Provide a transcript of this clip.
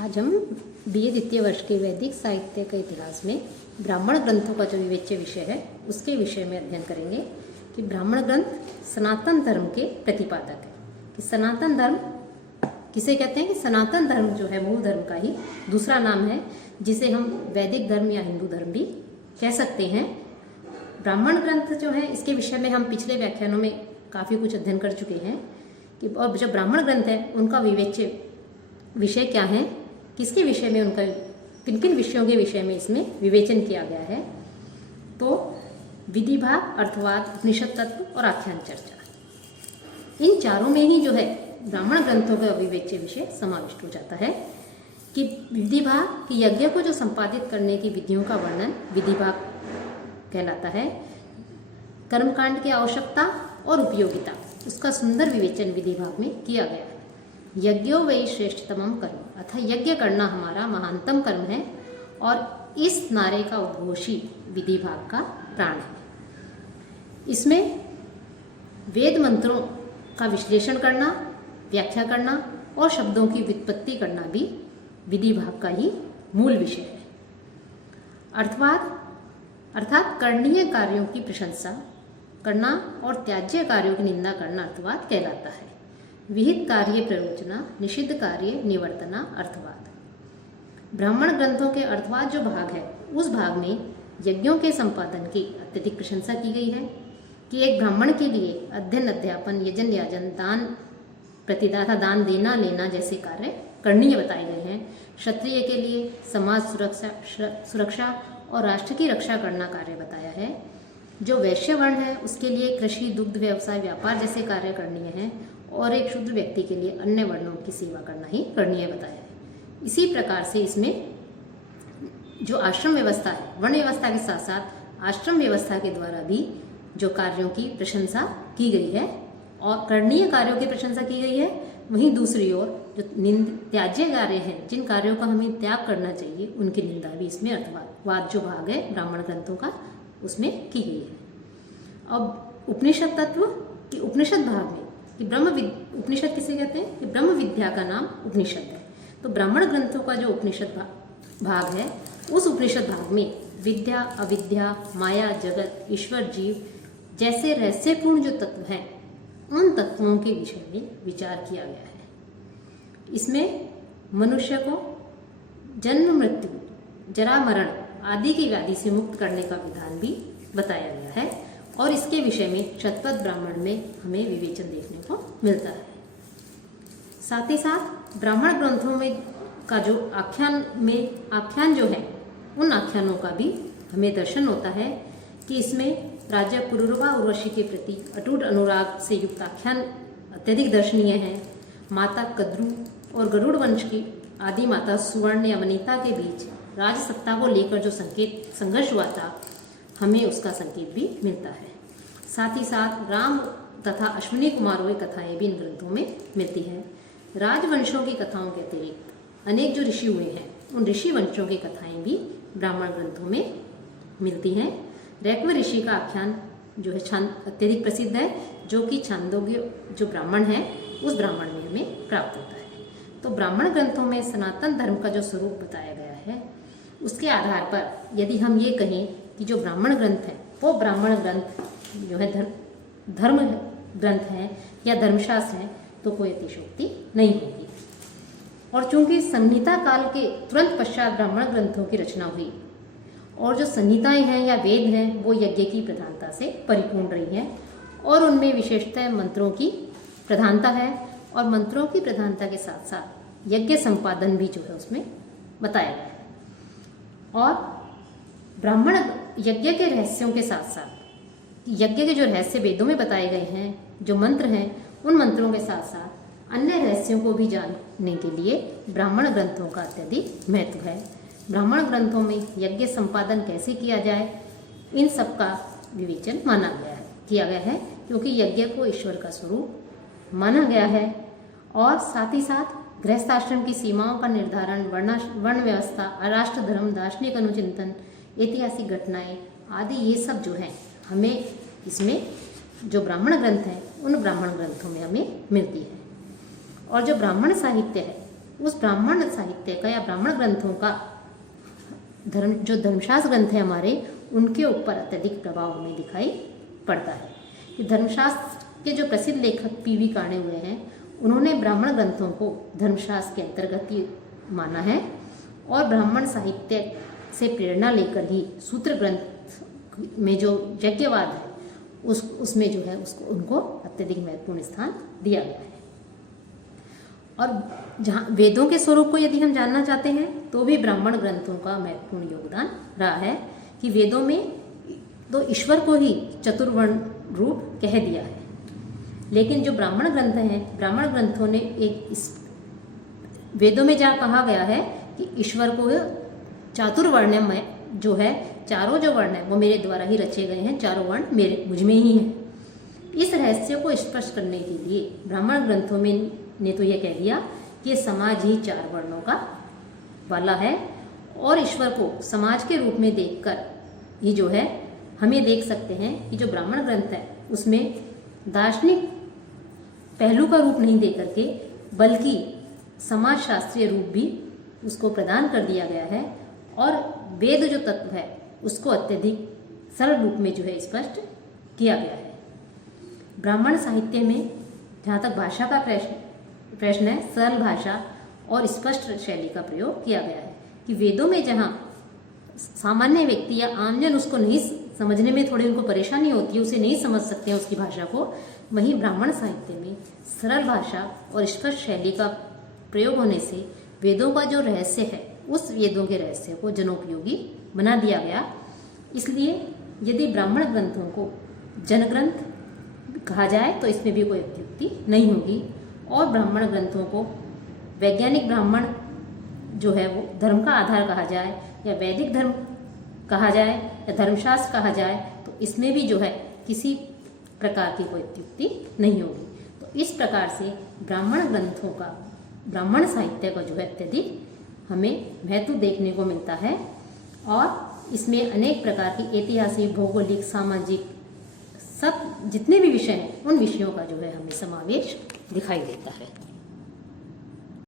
आज हम BA द्वितीय वर्ष के वैदिक साहित्य के इतिहास में ब्राह्मण ग्रंथों का जो विवेच्य विषय है उसके विषय में अध्ययन करेंगे कि ब्राह्मण ग्रंथ सनातन धर्म के प्रतिपादक है। कि सनातन धर्म किसे कहते हैं? कि सनातन धर्म जो है मूल धर्म का ही दूसरा नाम है, जिसे हम वैदिक धर्म या हिंदू धर्म भी कह सकते हैं। ब्राह्मण ग्रंथ जो है इसके विषय में हम पिछले व्याख्यानों में काफ़ी कुछ अध्ययन कर चुके हैं कि और जो ब्राह्मण ग्रंथ है उनका विवेच्य विषय क्या है, किसके विषय में उनका किन किन विषयों के विषय में इसमें विवेचन किया गया है। तो विधि भाग, अर्थवाद, उपनिषद तत्व और आख्यान चर्चा, इन चारों में ही जो है ब्राह्मण ग्रंथों का विवेच्य विषय समाविष्ट हो जाता है। कि विधि भाग कि यज्ञ को जो संपादित करने की विधियों का वर्णन विधि भाग कहलाता है। कर्मकांड की आवश्यकता और उपयोगिता उसका सुंदर विवेचन विधि भाग में किया गया है। यज्ञो वै श्रेष्ठतमम कर्म, अतः यज्ञ करना हमारा महानतम कर्म है और इस नारे का उद्घोषी विधि भाग का प्राण है। इसमें वेद मंत्रों का विश्लेषण करना, व्याख्या करना और शब्दों की व्युत्पत्ति करना भी विधि भाग का ही मूल विषय है। अर्थवाद अर्थात करणीय कार्यों की प्रशंसा करना और त्याज्य कार्यों की निंदा करना अर्थवाद कहलाता है। विहित कार्य प्ररोचना, निषिद्ध कार्य निवर्तना अर्थवाद। ब्राह्मण ग्रंथों के अर्थवाद जो भाग है उस भाग में यज्ञों के संपादन की अत्यधिक प्रशंसा की गई है कि एक ब्राह्मण के लिए अध्ययन, अध्यापन, यजन, याजन, दान, प्रतिदाता, दान देना लेना जैसे कार्य करणीय बताए गए हैं। क्षत्रिय के लिए समाज सुरक्षा और राष्ट्र की रक्षा करना कार्य बताया है। जो वैश्य वर्ण है उसके लिए कृषि, दुग्ध व्यवसाय, व्यापार जैसे कार्य करणीय हैं और एक शूद्र व्यक्ति के लिए अन्य वर्णों की सेवा करना ही करणीय बताया है। इसी प्रकार से इसमें जो आश्रम व्यवस्था है, वर्ण व्यवस्था के साथ साथ आश्रम व्यवस्था के द्वारा भी जो कार्यों की प्रशंसा की गई है और करणीय कार्यों की प्रशंसा की गई है, वहीं दूसरी ओर जो त्याज्य कार्य हैं, जिन कार्यों का हमें त्याग करना चाहिए, उनकी निंदा भी इसमें अर्थवाद जो भाग है ब्राह्मण ग्रंथों का उसमें की गई है। अब उपनिषद तत्व कि उपनिषद भाग में कि उपनिषद किसे कहते हैं? कि ब्रह्म विद्या का नाम उपनिषद है। तो ब्राह्मण ग्रंथों का जो उपनिषद भाग है उस उपनिषद भाग में विद्या, अविद्या, माया, जगत, ईश्वर, जीव जैसे रहस्यपूर्ण जो तत्व हैं उन तत्वों के विषय में विचार किया गया है। इसमें मनुष्य को जन्म, मृत्यु, जरा, मरण आदि की व्याधि से मुक्त करने का विधान भी बताया गया है और इसके विषय में शतपथ ब्राह्मण में हमें विवेचन देखने को मिलता है। साथ ही साथ ब्राह्मण ग्रंथों में का जो आख्यान जो है उन आख्यानों का भी हमें दर्शन होता है कि इसमें राजा पुरुरवा उर्वशी के प्रति अटूट अनुराग से युक्त आख्यान अत्यधिक दर्शनीय है। माता कद्रू और गरुड़ वंश की आदि माता सुवर्ण या वनिता के बीच राजसत्ता को लेकर जो संघर्ष हुआ था, हमें उसका संकेत भी मिलता है। साथ ही साथ राम तथा अश्विनी कुमारों की कथाएं भी इन ग्रंथों में मिलती हैं। राजवंशों की कथाओं के अतिरिक्त अनेक जो ऋषि हुए हैं उन ऋषि वंशों की कथाएं भी ब्राह्मण ग्रंथों में मिलती हैं। रैक्व ऋषि का आख्यान जो है अत्यधिक प्रसिद्ध है, जो कि छांदोग्य जो ब्राह्मण है उस ब्राह्मण में हमें प्राप्त होता है। तो ब्राह्मण ग्रंथों में सनातन धर्म का जो स्वरूप बताया गया है उसके आधार पर यदि हम ये कहें कि जो ब्राह्मण ग्रंथ है वो ब्राह्मण ग्रंथ जो है धर्म ग्रंथ है या धर्मशास्त्र है, तो कोई अतिशयोक्ति नहीं होगी। और चूंकि संहिता काल के तुरंत पश्चात ब्राह्मण ग्रंथों की रचना हुई और जो संहिताएं हैं या वेद हैं वो यज्ञ की प्रधानता से परिपूर्ण रही हैं और उनमें विशेषतः मंत्रों की प्रधानता है और मंत्रों की प्रधानता के साथ साथ यज्ञ संपादन भी जो है उसमें बताया गया है। और ब्राह्मण यज्ञ के रहस्यों के साथ साथ यज्ञ के जो रहस्य वेदों में बताए गए हैं, जो मंत्र हैं, उन मंत्रों के साथ साथ अन्य रहस्यों को भी जानने के लिए ब्राह्मण ग्रंथों का अत्यधिक महत्व है। ब्राह्मण ग्रंथों में यज्ञ संपादन कैसे किया जाए, इन सब का विवेचन किया गया है क्योंकि यज्ञ को ईश्वर का स्वरूप माना गया है। और साथ ही साथ गृहस्थाश्रम की सीमाओं का निर्धारण, वर्ण व्यवस्था, राष्ट्र धर्म, दार्शनिक अनुचिंतन, ऐतिहासिक घटनाएं आदि ये सब जो है हमें इसमें जो ब्राह्मण ग्रंथ हैं उन ब्राह्मण ग्रंथों में हमें मिलती है। और जो ब्राह्मण साहित्य है उस ब्राह्मण साहित्य का या ब्राह्मण ग्रंथों का जो धर्मशास्त्र ग्रंथ है हमारे, उनके ऊपर अत्यधिक प्रभाव हमें दिखाई पड़ता है। कि धर्मशास्त्र के जो प्रसिद्ध लेखक पीवी काणे हुए हैं, उन्होंने ब्राह्मण ग्रंथों को धर्मशास्त्र के अंतर्गत ही माना है और ब्राह्मण साहित्य से प्रेरणा लेकर ही सूत्र ग्रंथ में जो यज्ञवाद है उसमें जो है उसको उनको अत्यधिक महत्वपूर्ण स्थान दिया गया है। और जहाँ वेदों के स्वरूप को यदि हम जानना चाहते हैं तो भी ब्राह्मण ग्रंथों का महत्वपूर्ण योगदान रहा है। कि वेदों में तो ईश्वर को ही चतुर्वर्ण रूप कह दिया है, लेकिन जो ब्राह्मण ग्रंथ हैं, ब्राह्मण ग्रंथों ने वेदों में जहाँ कहा गया है कि ईश्वर को चातुर्वर्ण में जो है, चारों जो वर्ण है वो मेरे द्वारा ही रचे गए हैं, चारों वर्ण मुझ में ही हैं। इस रहस्य को स्पष्ट करने के लिए ब्राह्मण ग्रंथों में ने तो यह कह दिया कि ये समाज ही चार वर्णों का वाला है और ईश्वर को समाज के रूप में देखकर ही जो है हमें देख सकते हैं कि जो ब्राह्मण ग्रंथ है उसमें दार्शनिक पहलू का रूप नहीं दे करके बल्कि समाज शास्त्रीय रूप भी उसको प्रदान कर दिया गया है और वेद जो तत्व है उसको अत्यधिक सरल रूप में जो है स्पष्ट किया गया है। ब्राह्मण साहित्य में जहाँ तक भाषा का प्रश्न है, सरल भाषा और स्पष्ट शैली का प्रयोग किया गया है। कि वेदों में जहाँ सामान्य व्यक्ति या आमजन उसको नहीं समझने में थोड़ी उनको परेशानी होती है, उसे नहीं समझ सकते हैं उसकी भाषा को, वहीं ब्राह्मण साहित्य में सरल भाषा और स्पष्ट शैली का प्रयोग होने से वेदों का जो रहस्य है उस वेदों के रहस्य को जनोपयोगी बना दिया गया। इसलिए यदि ब्राह्मण ग्रंथों को जनग्रंथ कहा जाए तो इसमें भी कोई अत्युक्ति नहीं होगी और ब्राह्मण ग्रंथों को वैज्ञानिक ब्राह्मण जो है वो धर्म का आधार कहा जाए या वैदिक धर्म कहा जाए या धर्मशास्त्र कहा जाए तो इसमें भी जो है किसी प्रकार की कोई अत्युक्ति नहीं होगी। तो इस प्रकार से ब्राह्मण ग्रंथों का, ब्राह्मण साहित्य का जो है अत्यधिक हमें महत्व देखने को मिलता है और इसमें अनेक प्रकार की ऐतिहासिक, भौगोलिक, सामाजिक सब जितने भी विषय हैं उन विषयों का जो है हमें समावेश दिखाई देता है।